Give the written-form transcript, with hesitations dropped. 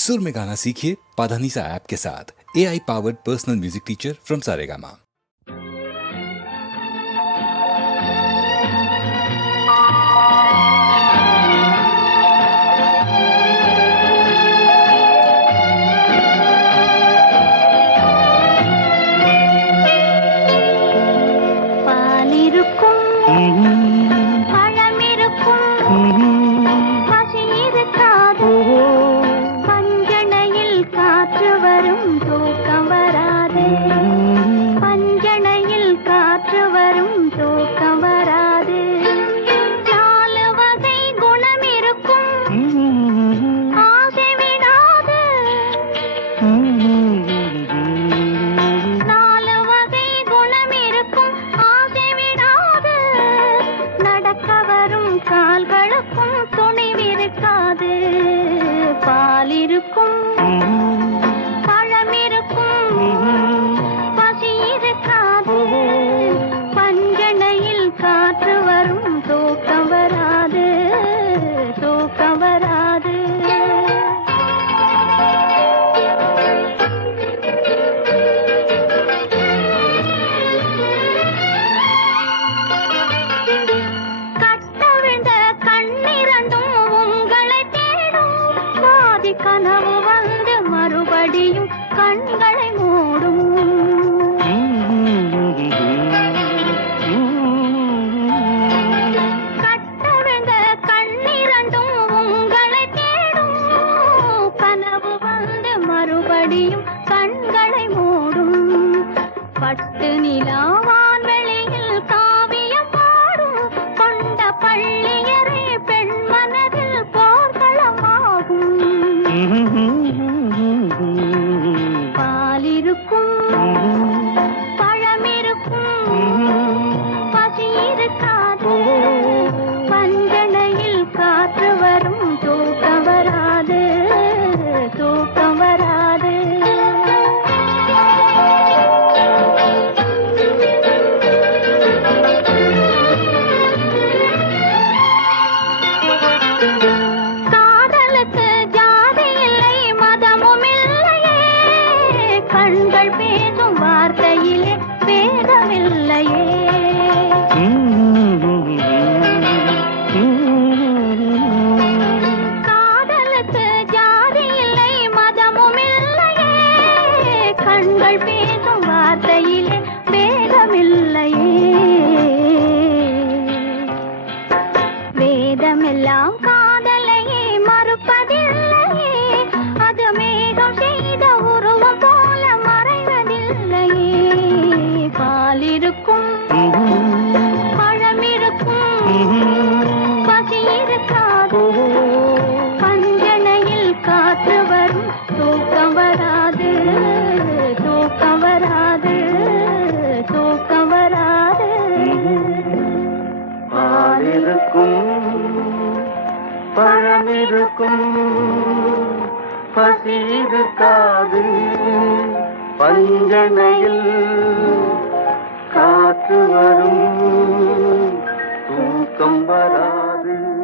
सुर में गाना सीखिए पाधानीसा ऐप के साथ। AI powered personal music teacher from Saregama. கனவு வந்து மறுபடியும் கண்களை மூடும். கட்டவிழ்ந்த கண்ணிரண்டும் உங்களை தேடும். கனவு வந்து மறுபடியும் கண்களை மூடும். பட்டு நிலாவான் வெளியில் காவியம் பாடும். கொண்ட பள்ளியரே பெண் மனதில் போர்களமாகும். பாலிருக்கும் பழமிருக்கும் பசி இருக்காது. பஞ்சனையில் காற்று வரும் தூக்கம் வராது. தூக்கம் வராது. கண்கள் பேசும் வார்த்தையிலே வேதமில்லையே. காதலுக்கு ஜாதி இல்லை மதமும் இல்லையே. கண்கள் பேசும் வார்த்தையிலே வேதமில்லையே. வேதமெல்லாம் காதலையே மறுப்பதில்லையே. அது மேகம் செய்த உருவம் போல மறைவதில்லையே. பாலிருக்கும் பழமிருக்கும் பசி இருக்காது. பஞ்சனையில் காற்று வரும் தூக்கம் வராது. தூக்கம் வராது. தூக்கம் வராது. பாலிருக்கும் பழமிருக்கும் பசி இருக்காது. பஞ்சனையில் காற்று வரும் தூக்கம் வராது.